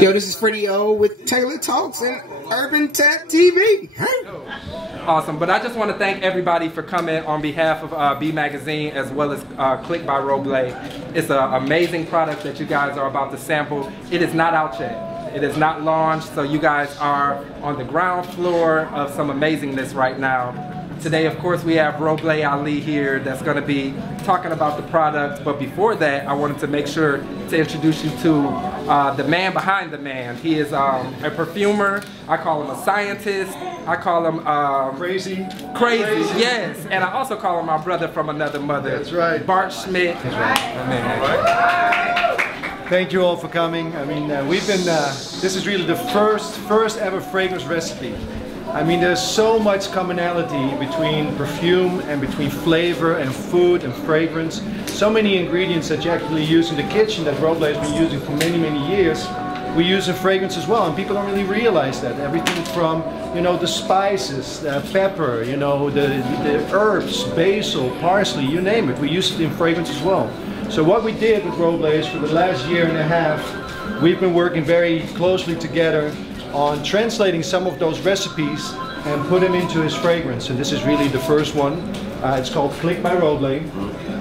Yo, this is FREDDY'O with Taylor Talks and URBANTAP.TV. Hey. Awesome, but I just want to thank everybody for coming on behalf of B Magazine as well as Click by ROBLE. It's an amazing product that you guys are about to sample. It is not out yet. It is not launched, so you guys are on the ground floor of some amazingness right now. Today, of course, we have Roble Ali here that's going to be talking about the product. But before that, I wanted to make sure to introduce you to the man behind the man. He is a perfumer. I call him a scientist. I call him Crazy, yes. And I also call him my brother from another mother. That's right. BART SCHMIDT. That's right. Thank you all for coming. I mean, we've been. This is really the first ever fragrance recipe. I mean, there's so much commonality between perfume and between flavor and food and fragrance. So many ingredients that you actually use in the kitchen that Roble has been using for many, many years, we use in fragrance as well, and people don't really realize that. Everything from, you know, the spices, pepper, you know, the herbs, basil, parsley, you name it. We use it in fragrance as well. So what we did with Roble is for the last year and a half, we've been working very closely together on translating some of those recipes and put them into his fragrance. And this is really the first one. It's called Click by Roble,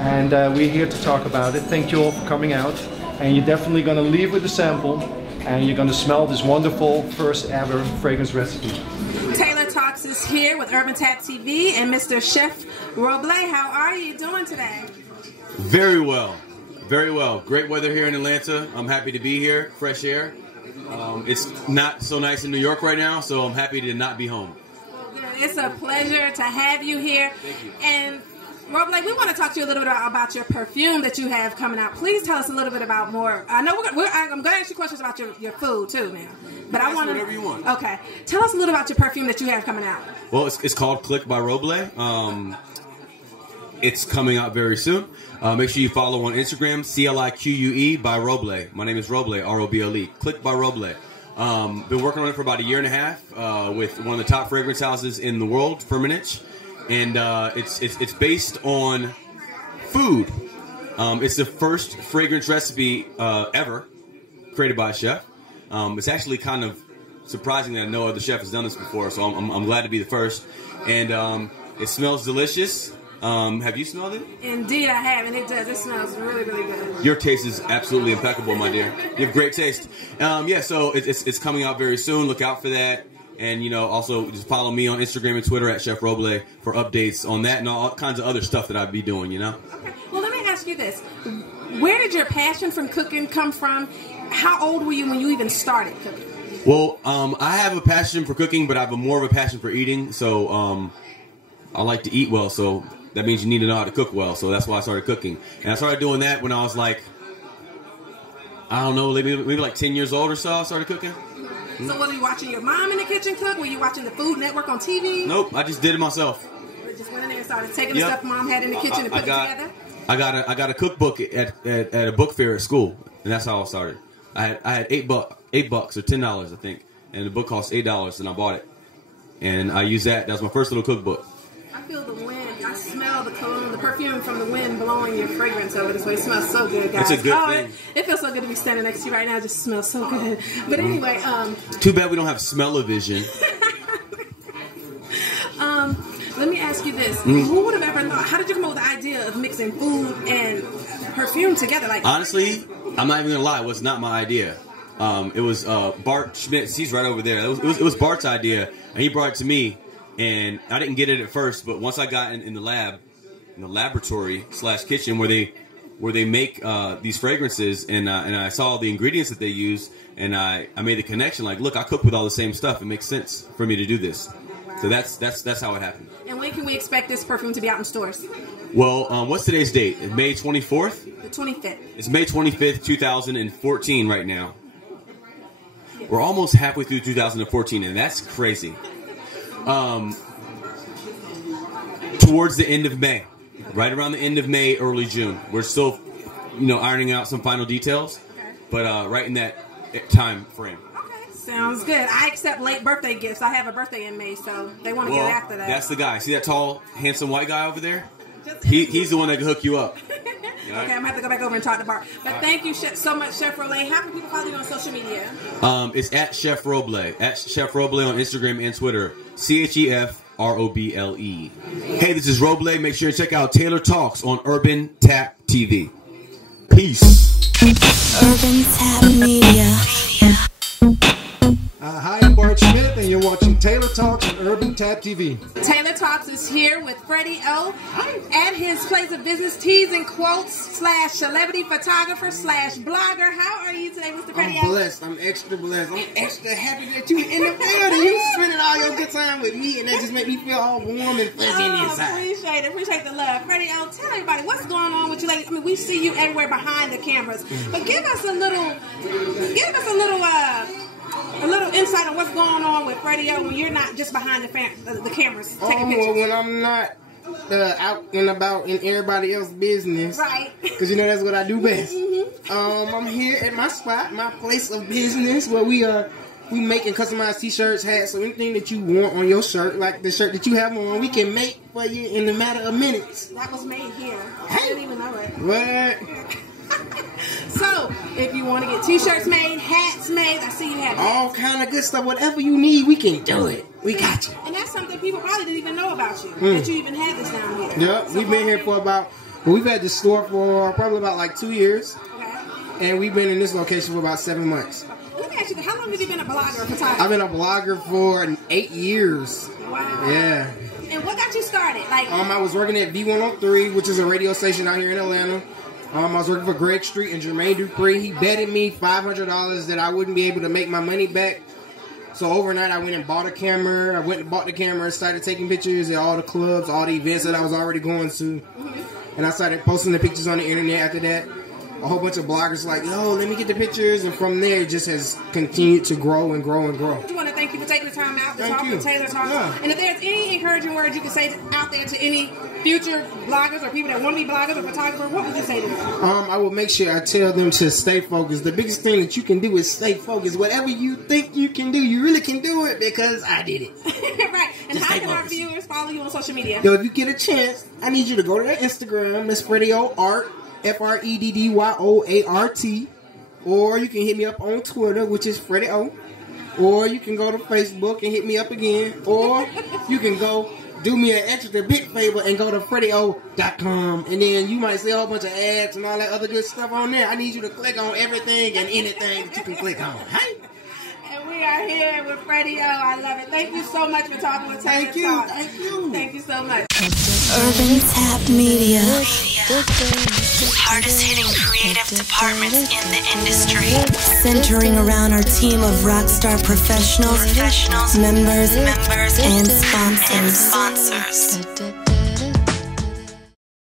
and we're here to talk about it. Thank you all for coming out, and you're definitely going to leave with a sample, and you're going to smell this wonderful first ever fragrance recipe. Taylor Talks is here with URBANTAP.TV and Mr. Chef Roble. How are you doing today? Very well. Very well. Great weather here in Atlanta. I'm happy to be here. Fresh air. It's not so nice in New York right now, so I'm happy to not be home. Well, good. It's a pleasure to have you here. Thank you. And Roble, we want to talk to you a little bit about your perfume that you have coming out. Please tell us a little bit about more. I know I'm going to ask you questions about your food too now, but I want whatever you want. Okay, tell us a little about your perfume that you have coming out. Well, it's called Click by Roble. It's coming out very soon. Make sure you follow on Instagram, CLIQUE by Roble. My name is Roble, R-O-B-L-E. Click by Roble. Been working on it for about a year and a half with one of the top fragrance houses in the world, Firmenich. And it's based on food. It's the first fragrance recipe ever created by a chef. It's actually kind of surprising that no other chef has done this before, so I'm glad to be the first. And it smells delicious. Have you smelled it? Indeed, I have, and it does. It smells really, really good. Your taste is absolutely impeccable, my dear. You have great taste. Yeah, so it's coming out very soon. Look out for that. And, you know, also just follow me on Instagram and Twitter at Chef Roble for updates on that and all kinds of other stuff that I'd be doing, you know? Okay. Well, let me ask you this. Where did your passion from cooking come from? How old were you when you even started cooking? Well, I have a passion for cooking, but I have more of a passion for eating. So I like to eat well, so that means you need to know how to cook well. So that's why I started cooking. And I started doing that when I was like, I don't know, maybe like 10 years old or so I started cooking. So were you watching your mom in the kitchen cook? Were you watching the Food Network on TV? Nope, I just did it myself. You just went in there and started taking the stuff mom had in the kitchen and put it together? I got a cookbook at a book fair at school, and that's how I started. I had $8 or $10, I think, and the book cost $8, and I bought it. And I used that. That was my first little cookbook. I feel the wind. I smell the cologne, the perfume from the wind blowing your fragrance over this way. It smells so good, guys. It's a good thing. It feels so good to be standing next to you right now. It just smells so good. But anyway, too bad we don't have smell-o-vision. Let me ask you this: who would have ever thought? How did you come up with the idea of mixing food and perfume together? Like, honestly, I'm not even gonna lie. It was not my idea. It was BART SCHMIDT. He's right over there. It was Bart's idea, and he brought it to me. And I didn't get it at first, but once I got in the lab, in the laboratory / kitchen where they make these fragrances, and I saw the ingredients that they use, and I made the connection. Like, look, I cook with all the same stuff. It makes sense for me to do this. Wow. So that's how it happened. And when can we expect this perfume to be out in stores? Well, what's today's date? May 24th? The 25th. It's May 25th, 2014 right now. We're almost halfway through 2014, and that's crazy. Towards the end of May, right around the end of May, early June. We're still, you know, ironing out some final details, but right in that time frame. Okay, sounds good. I accept late birthday gifts. I have a birthday in May, so they want to get after that. That's the guy. See that tall, handsome white guy over there? He's the one that can hook you up. Okay, I'm gonna have to go back over and talk to Bart. But thank you so much, Chef Roble. How can people follow you on social media? It's at Chef Roble. At Chef Roble on Instagram and Twitter. CHEFROBLE. Hey, this is Roble. Make sure you check out Taylor Talks on URBANTAP.TV. Peace. Urban Tap Media. Hi, I'm Bart Schmidt, and you're watching Taylor Talks on URBANTAP.TV. Taylor Talks is here with FREDDY'O at his place of business, Tees and Quotes / celebrity photographer / blogger. How are you today, Mr. FREDDY'O? I'm blessed. I'm extra blessed. I'm extra happy that you in the building. You spending all your good time with me, and that just make me feel all warm and fuzzy in the inside. Appreciate the love. FREDDY'O, tell everybody what's going on with you ladies. I mean, we see you everywhere behind the cameras, but give us a little insight on what's going on with FREDDY'O when you're not just behind the cameras taking pictures. Well, when I'm not out and about in everybody else's business, right? Because you know that's what I do best. I'm here at my spot, my place of business, where we making customized t-shirts, hats, so anything that you want on your shirt, like the shirt that you have on, we can make for you in a matter of minutes. That was made here. I didn't even know it. What? So, if you want to get t-shirts made, hats made, I see you have all kind of good stuff. Whatever you need, we can do it. We got you. And that's something people probably didn't even know about you, that you even had this down here. Yep, so we've been here for we've had this store for probably about like 2 years. Okay. And we've been in this location for about 7 months. Let me ask you, how long have you been a blogger or photographer? I've been a blogger for 8 years. Wow. Yeah. And what got you started? Like, I was working at V103, which is a radio station out here in Atlanta. I was working for Greg Street and Jermaine Dupree. He betted me $500 that I wouldn't be able to make my money back. So overnight, I went and bought a camera. I went and bought the camera and started taking pictures at all the clubs, all the events that I was already going to. And I started posting the pictures on the internet after that. A whole bunch of bloggers like, yo, let me get the pictures. And from there, it just has continued to grow and grow and grow. I want to thank you for taking the time out to talk you. with Taylor Talks. Yeah. And if there's any encouraging words you can say out there to any future bloggers or people that want to be bloggers or photographers, what would you say to them? I will make sure I tell them to stay focused. The biggest thing that you can do is stay focused. Whatever you think you can do, you really can do it because I did it. Right. And just how can our viewers follow you on social media? Yo, if you get a chance, I need you to go to their Instagram. It's FREDDY'O Art. FREDDYOART, or you can hit me up on Twitter, which is FREDDY'O, or you can go to Facebook and hit me up again, or you can go do me an extra big favor and go to FREDDY'O.com, and then you might see a whole bunch of ads and all that other good stuff on there. I need you to click on everything and anything that you can click on. Hey. And we are here with FREDDY'O. I love it. Thank you so much for talking with Taylor Talks. Thank you. Thank you so much. Urban Tap Media. Hardest hitting creative departments in the industry. Centering around our team of rockstar professionals, members, and sponsors.